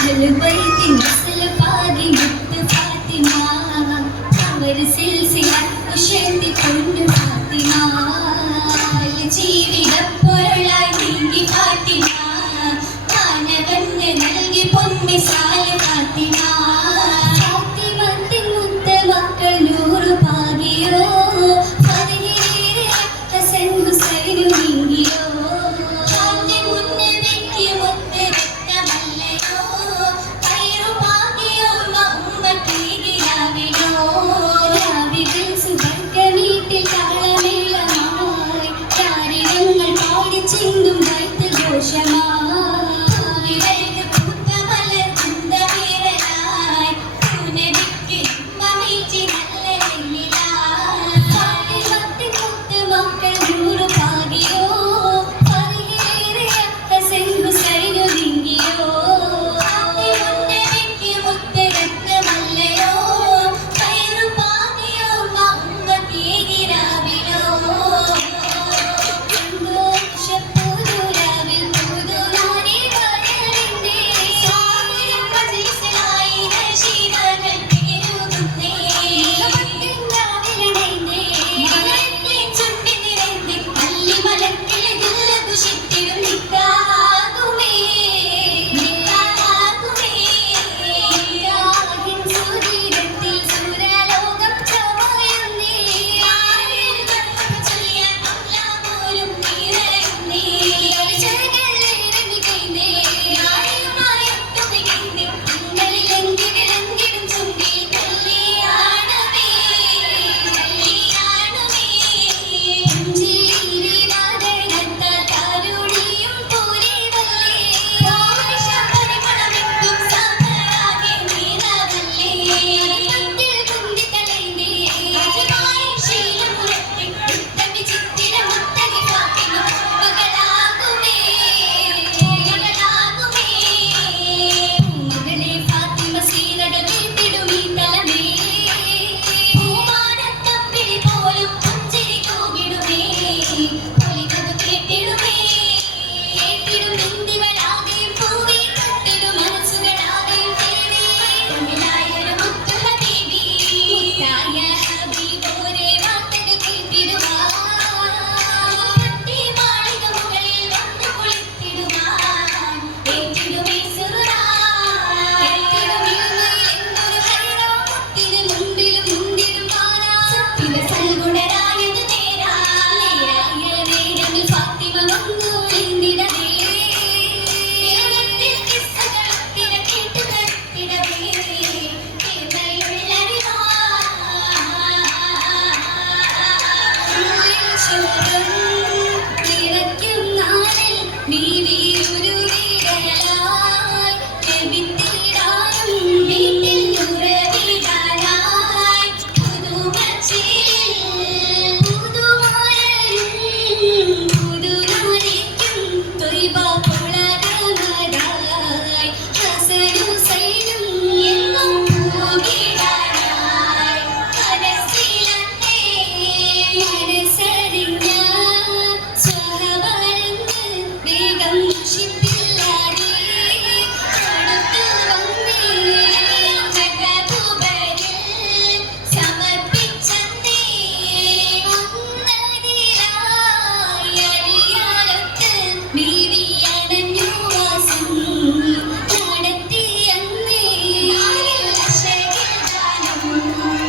i celebrating, celebrating. Thank you.